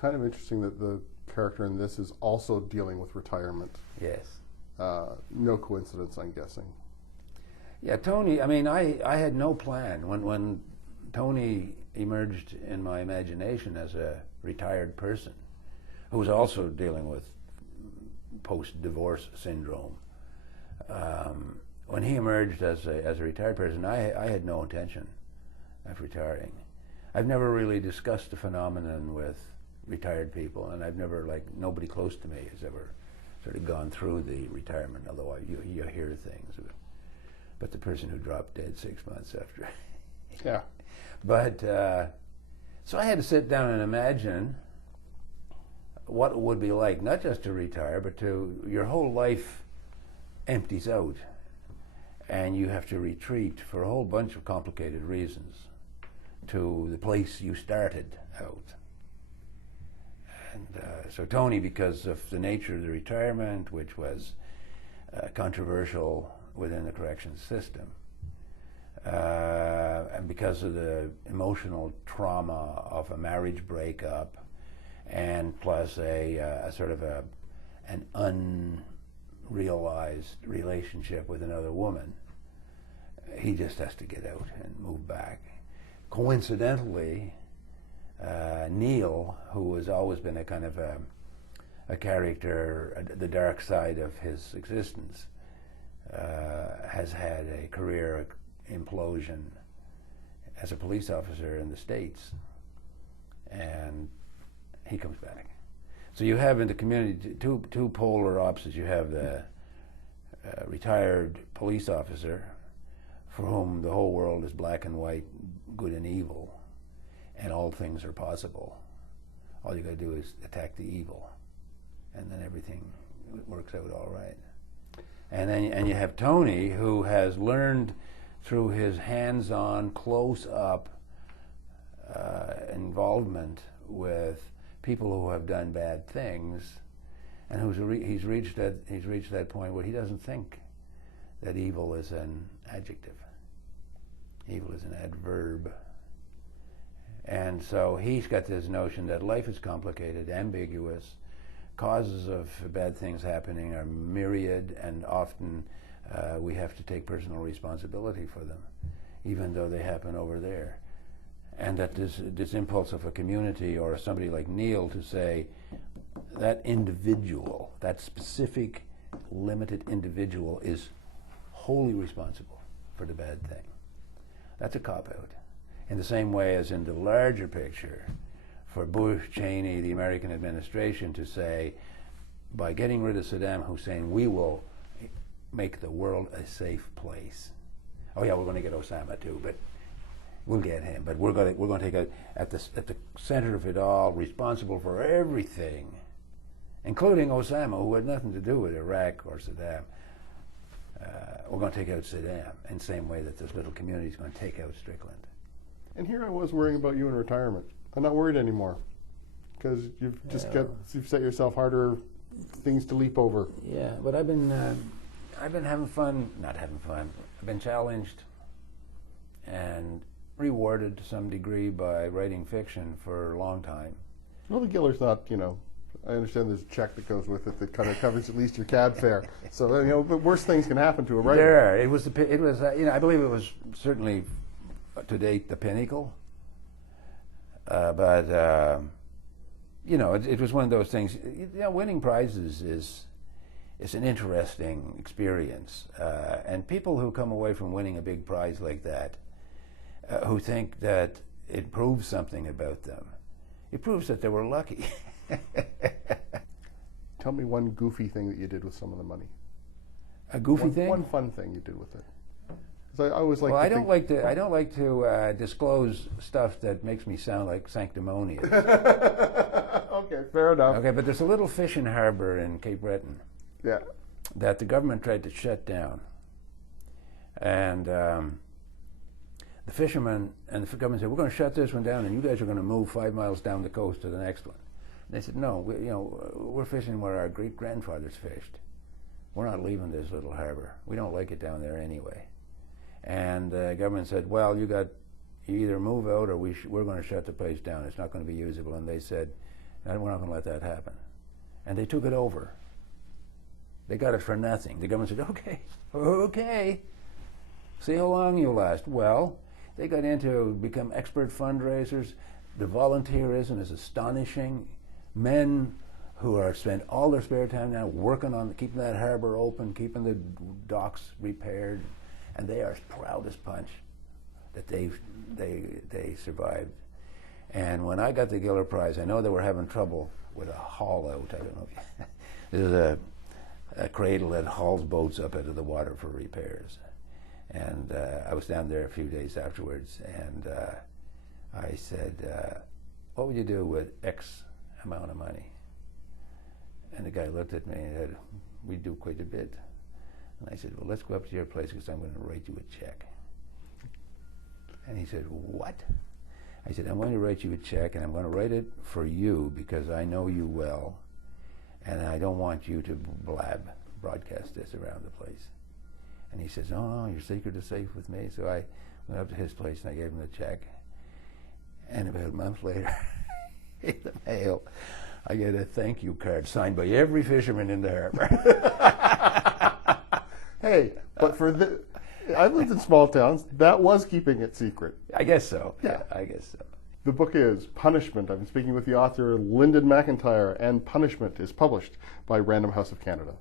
kind of interesting that the character in this is also dealing with retirement. Yes. No coincidence, I'm guessing. Yeah, Tony, I mean, I had no plan. When Tony emerged in my imagination as a retired person who was also dealing with post-divorce syndrome, when he emerged as a retired person, I had no intention of retiring. I've never really discussed the phenomenon with retired people, and I've never, like, nobody close to me has ever sort of gone through the retirement, although you hear things. But the person who dropped dead 6 months after. Yeah. But, so I had to sit down and imagine what it would be like, not just to retire, but to, your whole life empties out, and you have to retreat for a whole bunch of complicated reasons to the place you started out. And so Tony, because of the nature of the retirement, which was controversial within the corrections system, and because of the emotional trauma of a marriage breakup, and plus a sort of an unrealized relationship with another woman, he just has to get out and move back. Coincidentally, Neil, who has always been a kind of a character, the dark side of his existence, has had a career implosion as a police officer in the States, and he comes back. So you have in the community two polar opposites. You have the retired police officer for whom the whole world is black and white, good and evil, and all things are possible. All you got to do is attack the evil, and then everything works out all right. And you have Tony, who has learned through his hands-on, close-up involvement with people who have done bad things, and he's reached that point where he doesn't think that evil is an adjective. Evil is an adverb. And so he's got this notion that life is complicated, ambiguous, causes of bad things happening are myriad, and often we have to take personal responsibility for them, even though they happen over there. And that this impulse of a community or somebody like Neil to say that individual, that specific limited individual, is wholly responsible for the bad thing. That's a cop-out. In the same way as in the larger picture, for Bush, Cheney, the American administration to say, by getting rid of Saddam Hussein, we will make the world a safe place. Oh yeah, we're going to get Osama too, but we'll get him. But we're going to take at the center of it all, responsible for everything, including Osama, who had nothing to do with Iraq or Saddam. We're going to take out Saddam in the same way that this little community is going to take out Strickland. And here I was worrying about you in retirement. I'm not worried anymore, because you've just you've set yourself harder things to leap over. Yeah, but I've been having fun, not having fun. I've been challenged and rewarded to some degree by writing fiction for a long time. Well, the GIller's not, I understand there's a check that goes with it that kind of covers at least your cab fare. So, but worse things can happen to a writer. There, it was I believe it was certainly to date the pinnacle. But it was one of those things. Winning prizes is an interesting experience, and people who come away from winning a big prize like that, who think that it proves something about them, it proves that they were lucky. Tell me one goofy thing that you did with some of the money. A goofy thing? One fun thing you did with it. I always like. Well, I don't like to disclose stuff that makes me sound like sanctimonious. Okay, fair enough. Okay, but there's a little fishing harbor in Cape Breton. Yeah. That the government tried to shut down, and the fishermen and the government said, "We're going to shut this one down, and you guys are going to move 5 miles down the coast to the next one." And they said, "No, we're fishing where our great grandfathers fished. We're not leaving this little harbor. We don't like it down there anyway." And the government said, "Well, you either move out or we're going to shut the place down. It's not going to be usable." And they said, And we're not going to let that happen. And they took it over. They got it for nothing. The government said, okay, see how long you last. Well, they got into become expert fundraisers. The volunteerism is astonishing. Men who are spend all their spare time now working on keeping that harbor open, keeping the docks repaired, and they are as proud as punch that they survived. And when I got the GIller Prize, I know they were having trouble with a haul out. I don't know if there's a cradle that hauls boats up out of the water for repairs. And I was down there a few days afterwards, and I said, what would you do with X amount of money? And the guy looked at me and said, we do quite a bit. And I said, well, let's go up to your place because I'm going to write you a check. And he said, what? I said, I'm going to write you a check, and I'm going to write it for you because I know you well, and I don't want you to broadcast this around the place. And he says, no, your secret is safe with me. So I went up to his place and I gave him the check. And about a month later, in the mail, I get a thank you card signed by every fisherman in the harbor. Hey, but I've lived in small towns. That was keeping it secret. I guess so. Yeah. I guess so. The book is Punishment. I've been speaking with the author Linden MacIntyre, and Punishment is published by Random House of Canada.